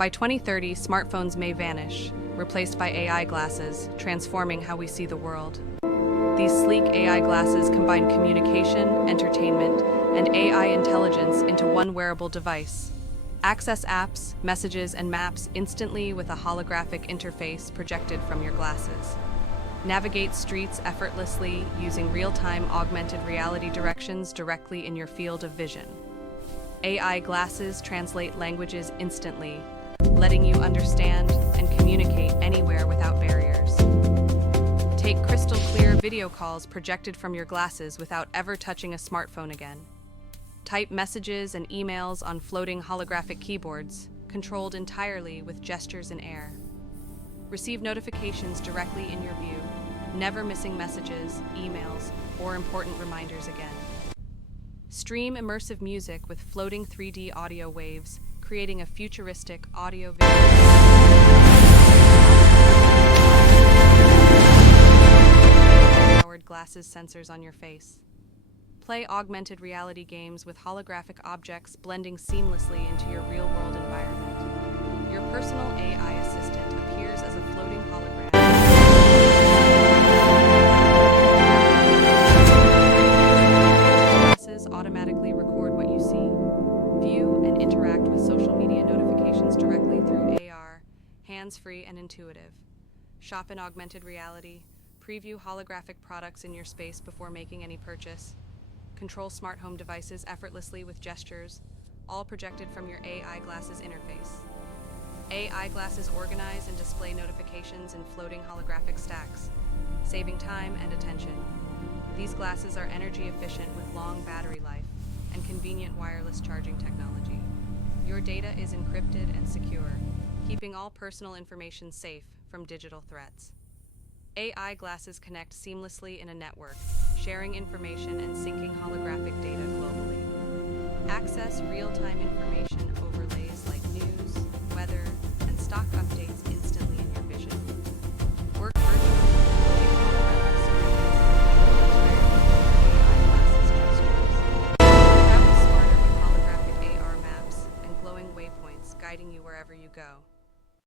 By 2030, smartphones may vanish, replaced by AI glasses, transforming how we see the world. These sleek AI glasses combine communication, entertainment, and AI intelligence into one wearable device. Access apps, messages, and maps instantly with a holographic interface projected from your glasses. Navigate streets effortlessly using real-time augmented reality directions directly in your field of vision. AI glasses translate languages instantly, letting you understand and communicate anywhere without barriers. Take crystal clear video calls projected from your glasses without ever touching a smartphone again. Type messages and emails on floating holographic keyboards, controlled entirely with gestures and air. Receive notifications directly in your view, never missing messages, emails, or important reminders again. Stream immersive music with floating 3D audio waves, creating a futuristic audio-visual powered glasses sensors on your face. Play augmented reality games with holographic objects blending seamlessly into your real-world environment. Your personal AI assistant appears as a floating hologram. Glasses automatically record what you see, view, and interact with social media notifications directly through AR, hands-free and intuitive. Shop in augmented reality, preview holographic products in your space before making any purchase. Control smart home devices effortlessly with gestures, all projected from your AI glasses interface. AI glasses organize and display notifications in floating holographic stacks, saving time and attention. These glasses are energy efficient with long battery life and convenient wireless charging technology. Your data is encrypted and secure, keeping all personal information safe from digital threats. AI glasses connect seamlessly in a network, sharing information and syncing holographic data globally. Access real-time information overlays like news, weather, and stock updates instantly in your vision. Work virtually with holographic screens. Travel smarter with holographic AR maps and glowing waypoints guiding you wherever you go.